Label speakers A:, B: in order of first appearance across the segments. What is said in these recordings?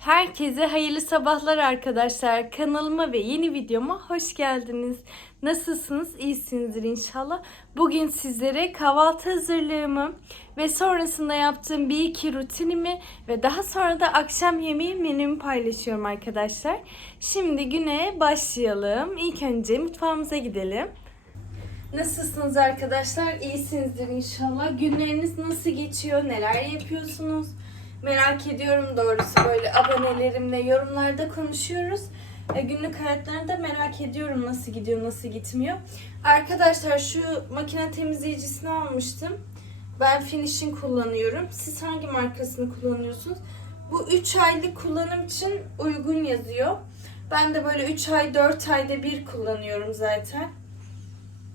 A: Herkese hayırlı sabahlar arkadaşlar. Kanalıma ve yeni videoma hoş geldiniz. Nasılsınız? İyisinizdir inşallah. Bugün sizlere kahvaltı hazırlığımı ve sonrasında yaptığım bir iki rutinimi ve daha sonra da akşam yemeği menümü paylaşıyorum arkadaşlar. Şimdi güne başlayalım. İlk önce mutfağımıza gidelim. Nasılsınız arkadaşlar? İyisinizdir inşallah. Günleriniz nasıl geçiyor? Neler yapıyorsunuz? Merak ediyorum doğrusu böyle abonelerimle yorumlarda konuşuyoruz. E, günlük hayatlarında merak ediyorum nasıl gidiyor, nasıl gitmiyor. Arkadaşlar şu makine temizleyicisini almıştım. Ben Finish'in kullanıyorum. Siz hangi markasını kullanıyorsunuz? Bu 3 aylık kullanım için uygun yazıyor. Ben de böyle 3 ay 4 ayda bir kullanıyorum zaten.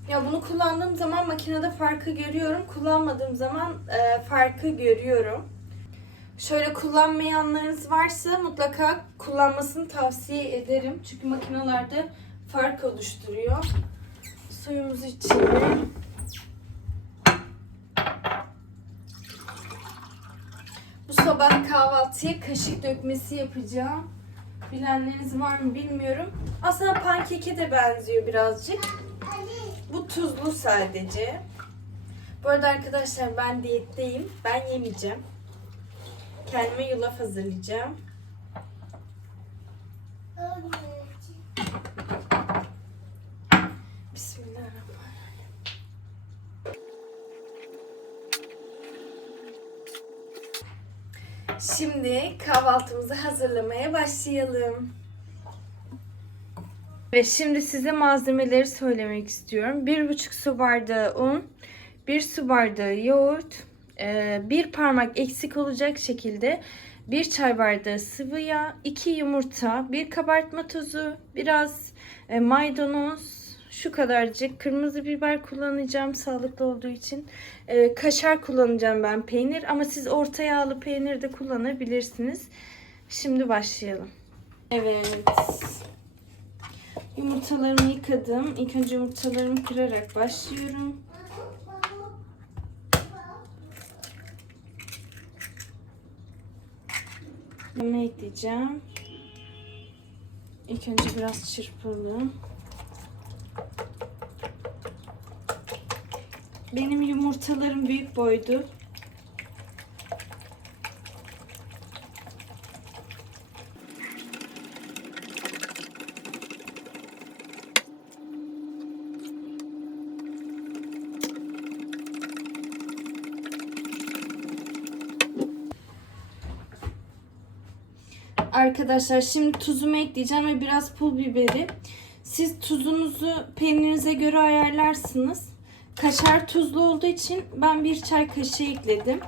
A: Ya bunu kullandığım zaman makinede farkı görüyorum. Kullanmadığım zaman e, farkı görüyorum. Şöyle kullanmayanlarınız varsa mutlaka kullanmasını tavsiye ederim. Çünkü makinelerde fark oluşturuyor. Suyumuzu içelim. Bu sabah kahvaltıya kaşık dökmesi yapacağım. Bilenleriniz var mı bilmiyorum. Aslında pankeke de benziyor birazcık. Bu tuzlu sadece. Bu arada arkadaşlar ben diyetteyim. Ben yemeyeceğim. Kendime yulaf hazırlayacağım. Bismillahirrahmanirrahim. Şimdi kahvaltımızı hazırlamaya başlayalım. Ve şimdi size malzemeleri söylemek istiyorum. 1,5 su bardağı un, 1 su bardağı yoğurt, bir parmak eksik olacak şekilde bir çay bardağı sıvı yağ, 2 yumurta, bir kabartma tozu, biraz e, maydanoz, şu kadarcık kırmızı biber kullanacağım sağlıklı olduğu için. E, kaşar kullanacağım ben peynir ama siz orta yağlı peynir de kullanabilirsiniz. Şimdi başlayalım. Evet. Yumurtalarımı yıkadım. İlk önce yumurtalarımı kırarak başlıyorum. Yeme ekleyeceğim. İlk önce biraz çırpalım. Benim yumurtalarım büyük boydu. Arkadaşlar şimdi tuzumu ekleyeceğim ve biraz pul biberi. Siz tuzunuzu peynirinize göre ayarlarsınız. Kaşar tuzlu olduğu için ben bir çay kaşığı ekledim.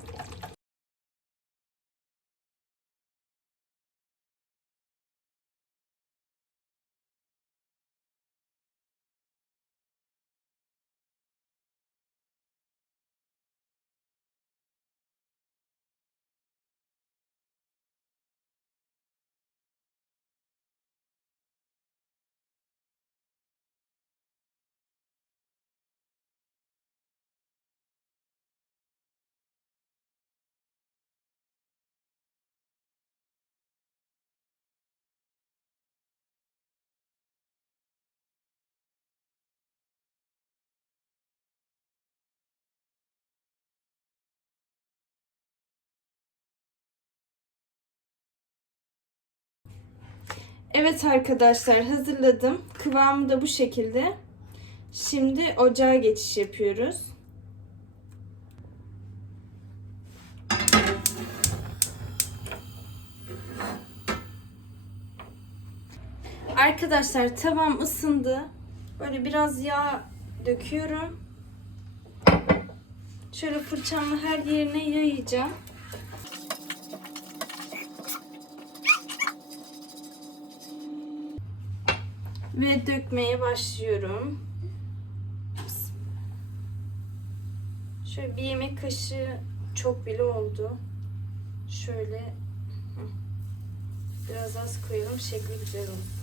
A: Evet arkadaşlar hazırladım. Kıvamı da bu şekilde. Şimdi ocağa geçiş yapıyoruz. Arkadaşlar tavam ısındı. Böyle biraz yağ döküyorum. Şöyle fırçamla her yerine yayacağım. Ve dökmeye başlıyorum. Şöyle bir yemek kaşığı çok bile oldu. Şöyle biraz az koyalım şekli güzel olsun.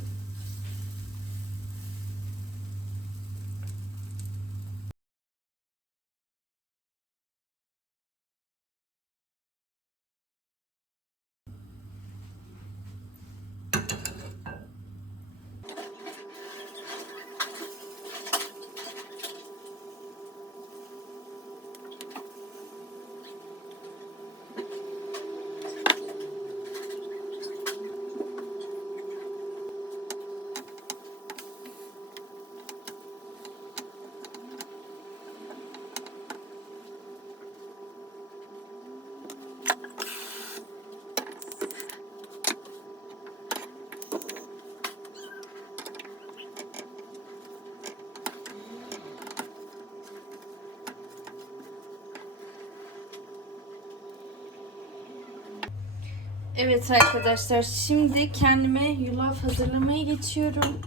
A: Evet arkadaşlar şimdi kendime yulaf hazırlamaya geçiyorum.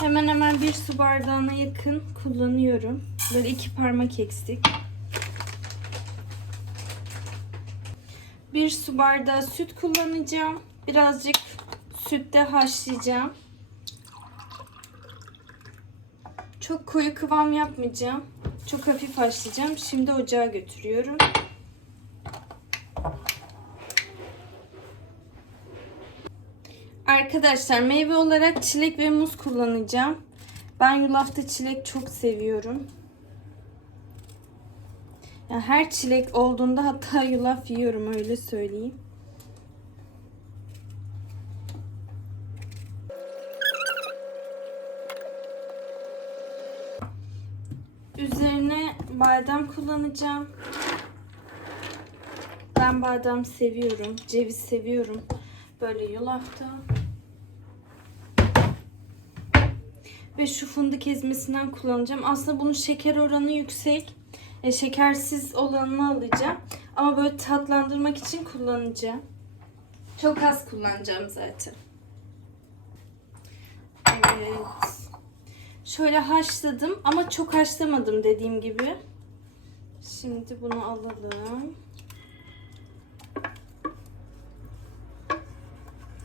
A: Hemen hemen bir su bardağına yakın kullanıyorum. Böyle iki parmak eksik. Bir su bardağı süt kullanacağım. Birazcık sütte haşlayacağım. Çok koyu kıvam yapmayacağım. Çok hafif haşlayacağım. Şimdi ocağa götürüyorum. Arkadaşlar meyve olarak çilek ve muz kullanacağım. Ben yulafta çilek çok seviyorum. Yani her çilek olduğunda hatta yulaf yiyorum öyle söyleyeyim. Badem kullanacağım. Ben badem seviyorum. Ceviz seviyorum. Böyle yulafta. Ve şu fındık ezmesinden kullanacağım. Aslında bunun şeker oranı yüksek. E, şekersiz olanını alacağım. Ama böyle tatlandırmak için kullanacağım. Çok az kullanacağım zaten. Evet. Şöyle haşladım ama çok haşlamadım dediğim gibi. Şimdi bunu alalım.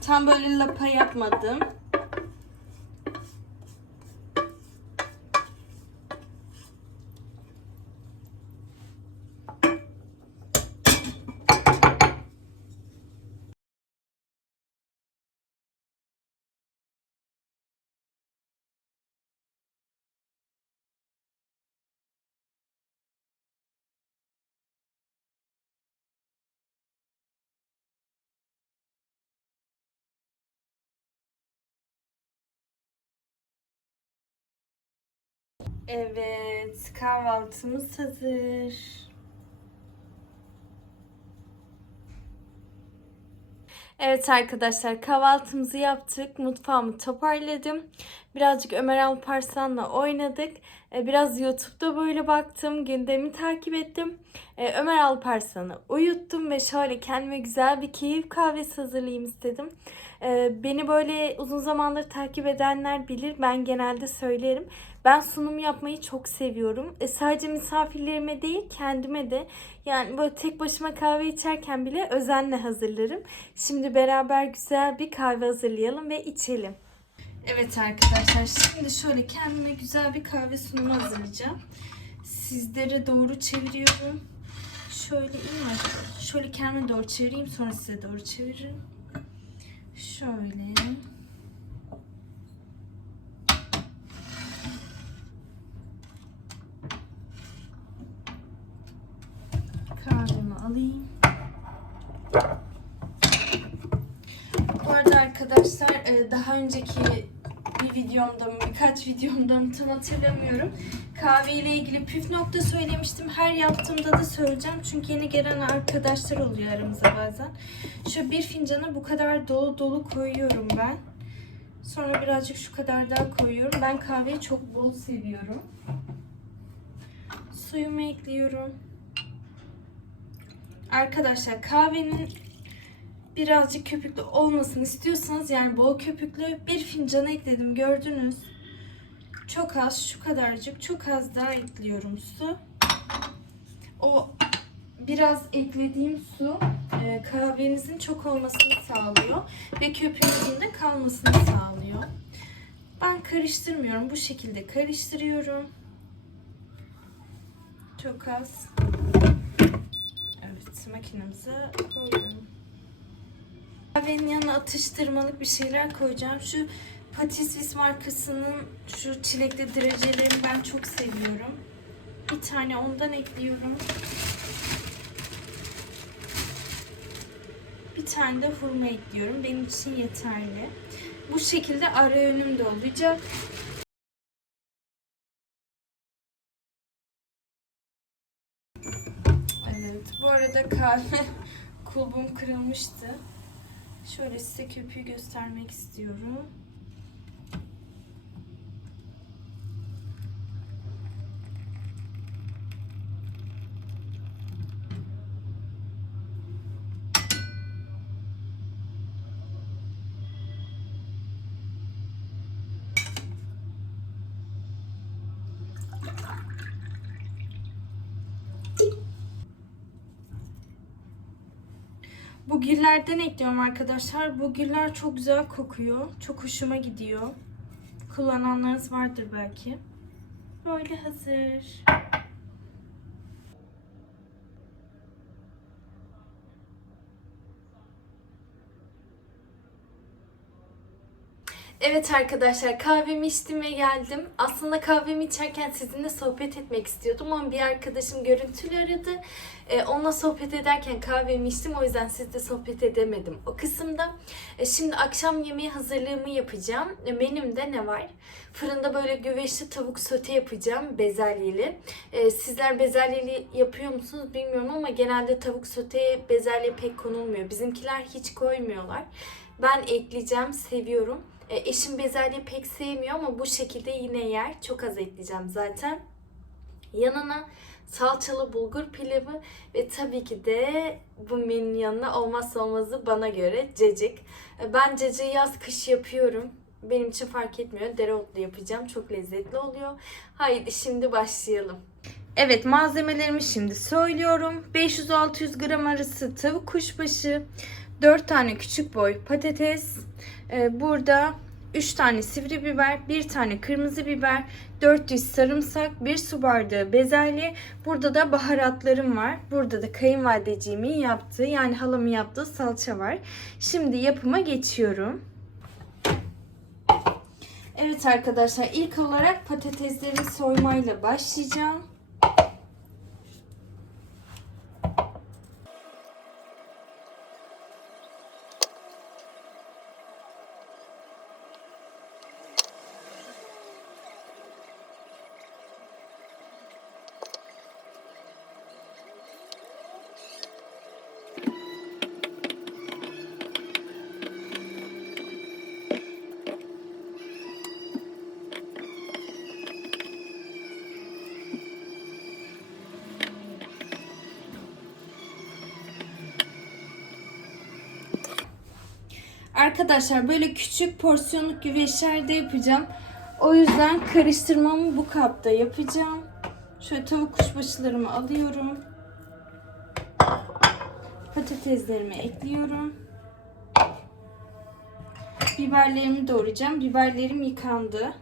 A: Tam böyle lapa yapmadım. Evet, kahvaltımız hazır. Evet arkadaşlar kahvaltımızı yaptık. Mutfağımı toparladım. Birazcık Ömer Alparslan'la oynadık. Ee, Biraz YouTube'da böyle baktım. Gündemi takip ettim. Ee, Ömer Alparslan'ı uyuttum ve şöyle kendime güzel bir keyif kahvesi hazırlayayım istedim. Ee, Beni böyle uzun zamandır takip edenler bilir. Ben genelde söylerim. Ben sunum yapmayı çok seviyorum. E, sadece misafirlerime değil kendime de. Yani böyle tek başıma kahve içerken bile özenle hazırlarım. Şimdi beraber güzel bir kahve hazırlayalım ve içelim. Evet arkadaşlar şimdi şöyle kendime güzel bir kahve sunumu hazırlayacağım. Sizlere doğru çeviriyorum. Şöyle mi? Şöyle kendime doğru çevireyim sonra size doğru çeviririm. Şöyle. Kahvemi alayım. Bu arada arkadaşlar e, daha önceki bir videomda mı birkaç videomda mı tam hatırlamıyorum. Kahve ile ilgili püf nokta söylemiştim. Her yaptığımda da söyleyeceğim. Çünkü yeni gelen arkadaşlar oluyor aramıza bazen. Şu bir fincana bu kadar dolu dolu koyuyorum ben. Sonra birazcık şu kadar daha koyuyorum. Ben kahveyi çok bol seviyorum. Suyumu ekliyorum. Arkadaşlar kahvenin birazcık köpüklü olmasını istiyorsanız yani bol köpüklü bir fincan ekledim gördünüz. Çok az şu kadarcık çok az daha ekliyorum su. O biraz eklediğim su e, kahvenizin çok olmasını sağlıyor ve köpüğünün de kalmasını sağlıyor. Ben karıştırmıyorum. Bu şekilde karıştırıyorum. Çok az. Evet makinemize koydum. Kahvenin yanına atıştırmalık bir şeyler koyacağım. Şu Patisvis markasının şu çilekli derecelerini ben çok seviyorum. Bir tane ondan ekliyorum. Bir tane de hurma ekliyorum. Benim için yeterli. Bu şekilde ara öğünüm de olacak. Evet, bu arada kahve kulbum kırılmıştı. Şöyle size köpüğü göstermek istiyorum. Bu ekliyorum arkadaşlar. Bu güller çok güzel kokuyor. Çok hoşuma gidiyor. Kullananlarınız vardır belki. Böyle hazır. Evet arkadaşlar kahvemi içtim ve geldim. Aslında kahvemi içerken sizinle sohbet etmek istiyordum ama bir arkadaşım görüntülü aradı. Ee, onunla sohbet ederken kahvemi içtim o yüzden sizle sohbet edemedim o kısımda. Ee, şimdi akşam yemeği hazırlığımı yapacağım. Ee, menümde ne var? Fırında böyle güveçli tavuk sote yapacağım bezelyeli. Ee, sizler bezelyeli yapıyor musunuz bilmiyorum ama genelde tavuk soteye bezelye pek konulmuyor. Bizimkiler hiç koymuyorlar. Ben ekleyeceğim, seviyorum. E, eşim bezelye pek sevmiyor ama bu şekilde yine yer. Çok az ekleyeceğim zaten. Yanına salçalı bulgur pilavı ve tabii ki de bu menünün yanına olmazsa olmazı bana göre cacık. E, Ben cacığı yaz kış yapıyorum. Benim için fark etmiyor. Dereotlu yapacağım. Çok lezzetli oluyor. Haydi şimdi başlayalım. Evet malzemelerimi şimdi söylüyorum. 500-600 gram arası tavuk kuşbaşı, 4 tane küçük boy patates, ee, burada 3 tane sivri biber, 1 tane kırmızı biber, 400 sarımsak, 1 su bardağı bezelye. Burada da baharatlarım var. Burada da kayınvalideciğimin yaptığı yani halamın yaptığı salça var. Şimdi yapıma geçiyorum. Evet arkadaşlar ilk olarak patatesleri soymayla başlayacağım. Arkadaşlar böyle küçük porsiyonluk güveçlerde yapacağım. O yüzden karıştırmamı bu kapta yapacağım. Şöyle tavuk kuşbaşılarımı alıyorum. Patateslerimi ekliyorum. Biberlerimi doğrayacağım. Biberlerim yıkandı.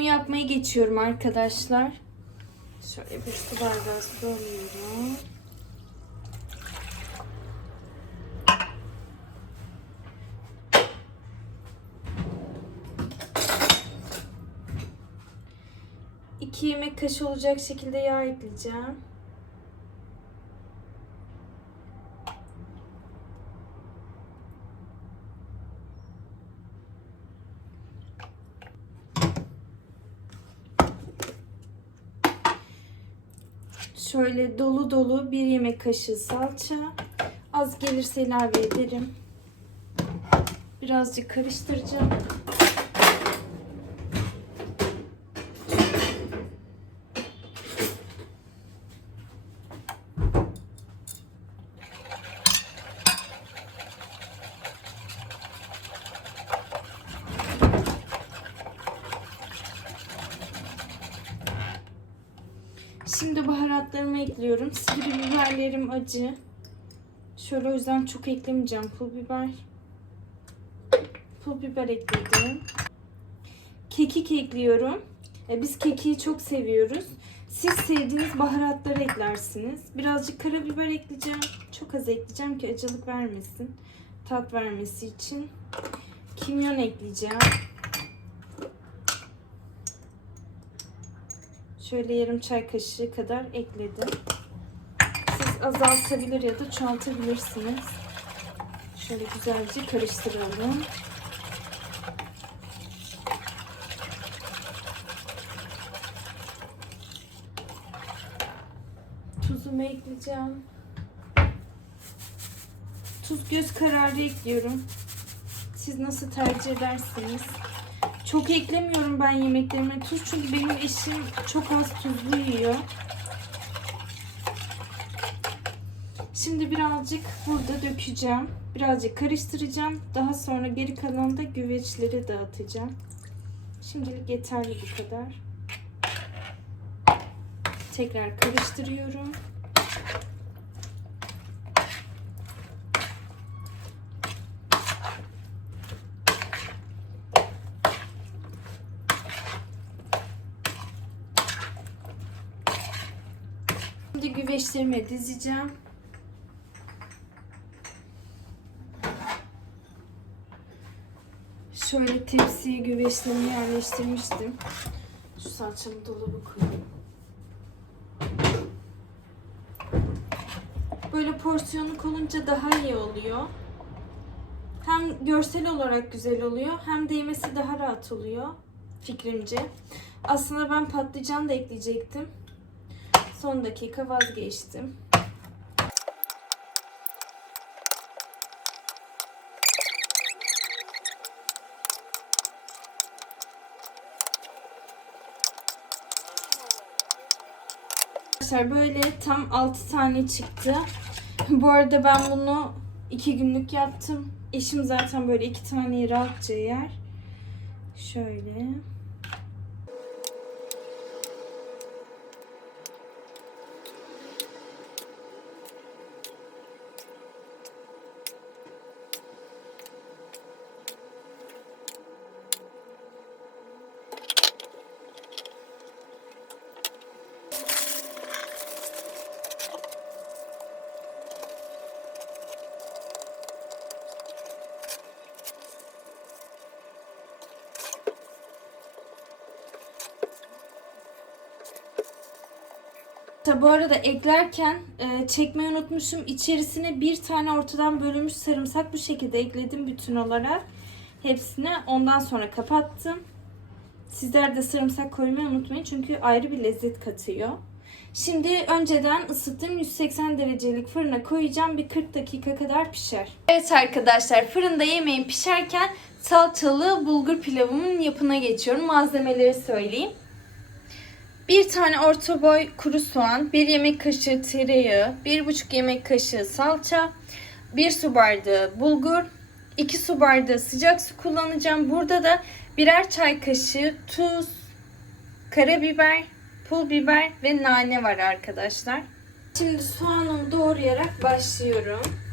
A: Sosumu yapmaya geçiyorum arkadaşlar. Şöyle bir su bardağı su. İki yemek kaşığı olacak şekilde yağ ekleyeceğim. Şöyle dolu dolu bir yemek kaşığı salça. Az gelirse ilave ederim. Birazcık karıştıracağım. Acı. Şöyle o yüzden çok eklemeyeceğim pul biber. Pul biber ekledim. Kekik ekliyorum. E, biz kekiği çok seviyoruz. Siz sevdiğiniz baharatları eklersiniz. Birazcık karabiber ekleyeceğim. Çok az ekleyeceğim ki acılık vermesin. Tat vermesi için. Kimyon ekleyeceğim. Şöyle yarım çay kaşığı kadar ekledim. Azaltabilir ya da çoğaltabilirsiniz. Şöyle güzelce karıştıralım. Tuzumu ekleyeceğim. Tuz göz kararı ekliyorum. Siz nasıl tercih edersiniz? Çok eklemiyorum ben yemeklerime tuz çünkü benim eşim çok az tuzlu yiyor. Şimdi birazcık burada dökeceğim. Birazcık karıştıracağım. Daha sonra geri kalan da güveçleri dağıtacağım. Şimdilik yeterli bu kadar. Tekrar karıştırıyorum. Şimdi güveçlerimi dizeceğim. Şöyle tepsiye güveçlerimi yerleştirmiştim. Şu salçamı dolaba koyayım. Böyle porsiyonluk olunca daha iyi oluyor. Hem görsel olarak güzel oluyor hem de yemesi daha rahat oluyor fikrimce. Aslında ben patlıcan da ekleyecektim. Son dakika vazgeçtim. Arkadaşlar böyle tam 6 tane çıktı. Bu arada ben bunu 2 günlük yaptım. Eşim zaten böyle 2 taneyi rahatça yer. Şöyle. Bu arada eklerken e, çekmeyi unutmuşum. İçerisine bir tane ortadan bölünmüş sarımsak bu şekilde ekledim bütün olarak. Hepsine ondan sonra kapattım. Sizler de sarımsak koymayı unutmayın çünkü ayrı bir lezzet katıyor. Şimdi önceden ısıttığım 180 derecelik fırına koyacağım. Bir 40 dakika kadar pişer. Evet arkadaşlar fırında yemeğim pişerken salçalı bulgur pilavımın yapına geçiyorum. Malzemeleri söyleyeyim. Bir tane orta boy kuru soğan, bir yemek kaşığı tereyağı, bir buçuk yemek kaşığı salça, bir su bardağı bulgur, iki su bardağı sıcak su kullanacağım. Burada da birer çay kaşığı tuz, karabiber, pul biber ve nane var arkadaşlar. Şimdi soğanımı doğrayarak başlıyorum.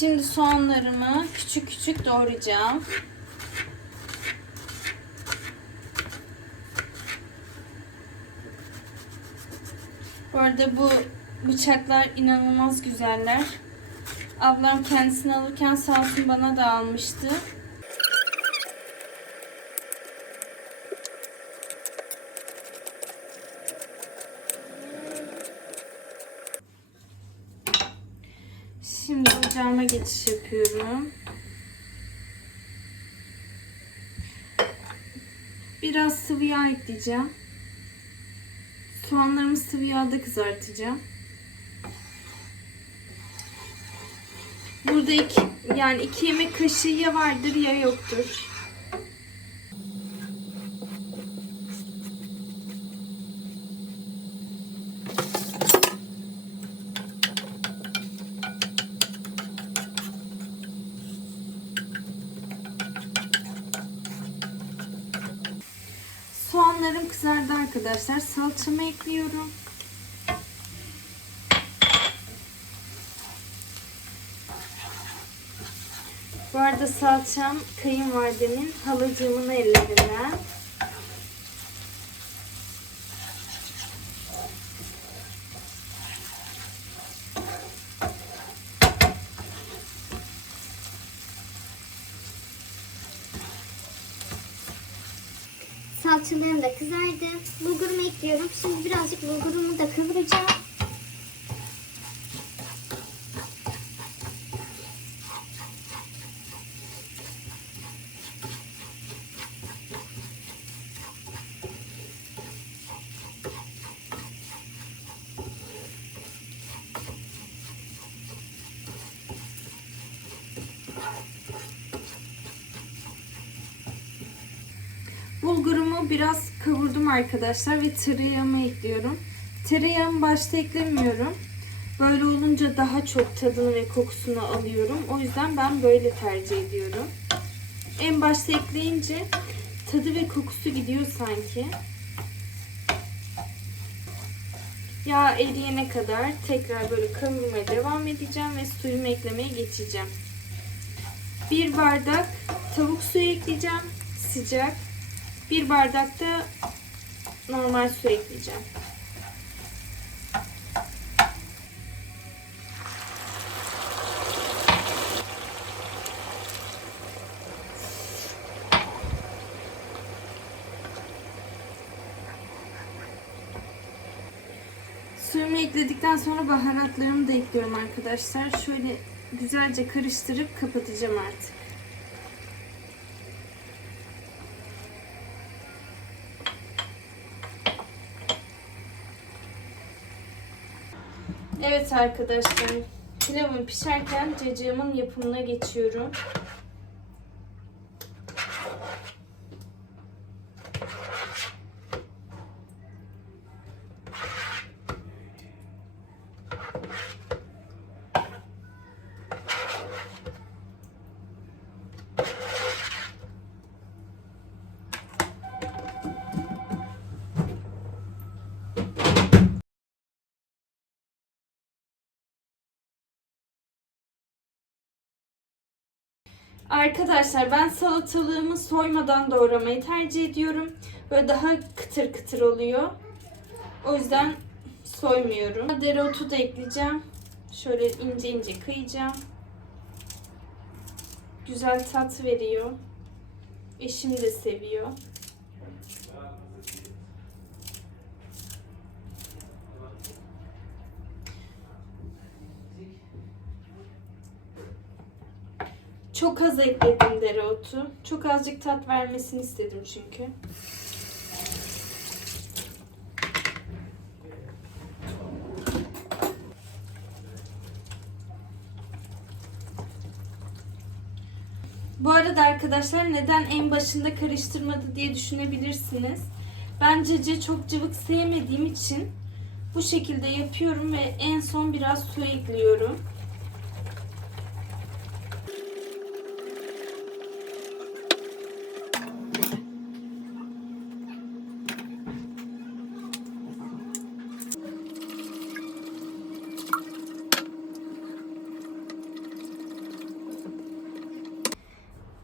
A: Şimdi soğanlarımı küçük küçük doğrayacağım. Bu arada bu bıçaklar inanılmaz güzeller. Ablam kendisini alırken sağ olsun bana da almıştı. Ocağıma geçiş yapıyorum. Biraz sıvı yağ ekleyeceğim. Soğanlarımı sıvı yağda kızartacağım. Burada iki, yani iki yemek kaşığı ya vardır ya yoktur. Kızardı arkadaşlar. Salçamı ekliyorum. Bu arada salçam kayınvalidemin halacığımın ellerinden.
B: Salçalarım da kızardı. Bulgurumu ekliyorum. Şimdi birazcık bulgurumu da kıvıracağım.
A: Bulgurumu biraz kavurdum arkadaşlar ve tereyağımı ekliyorum. Tereyağımı başta eklemiyorum. Böyle olunca daha çok tadını ve kokusunu alıyorum. O yüzden ben böyle tercih ediyorum. En başta ekleyince tadı ve kokusu gidiyor sanki. Yağ eriyene kadar tekrar böyle kavurmaya devam edeceğim ve suyumu eklemeye geçeceğim. Bir bardak tavuk suyu ekleyeceğim. Sıcak. Bir bardak da normal su ekleyeceğim. Suyumu ekledikten sonra baharatlarımı da ekliyorum arkadaşlar. Şöyle güzelce karıştırıp kapatacağım artık. Arkadaşlar, pilavım pişerken cacığımın yapımına geçiyorum. Arkadaşlar ben salatalığımı soymadan doğramayı tercih ediyorum. Böyle daha kıtır kıtır oluyor. O yüzden soymuyorum. Dereotu da ekleyeceğim. Şöyle ince ince kıyacağım. Güzel tat veriyor. Eşim de seviyor. Çok az ekledim dereotu. Çok azıcık tat vermesini istedim çünkü. Bu arada arkadaşlar neden en başında karıştırmadı diye düşünebilirsiniz. Ben cece çok cıvık sevmediğim için bu şekilde yapıyorum ve en son biraz su ekliyorum.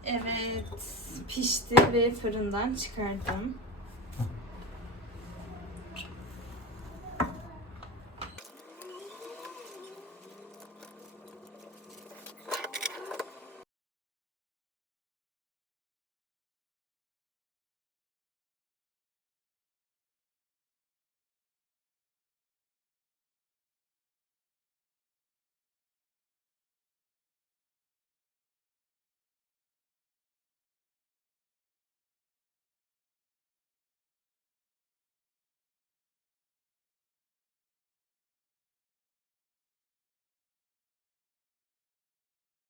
A: Evet, pişti ve fırından çıkardım.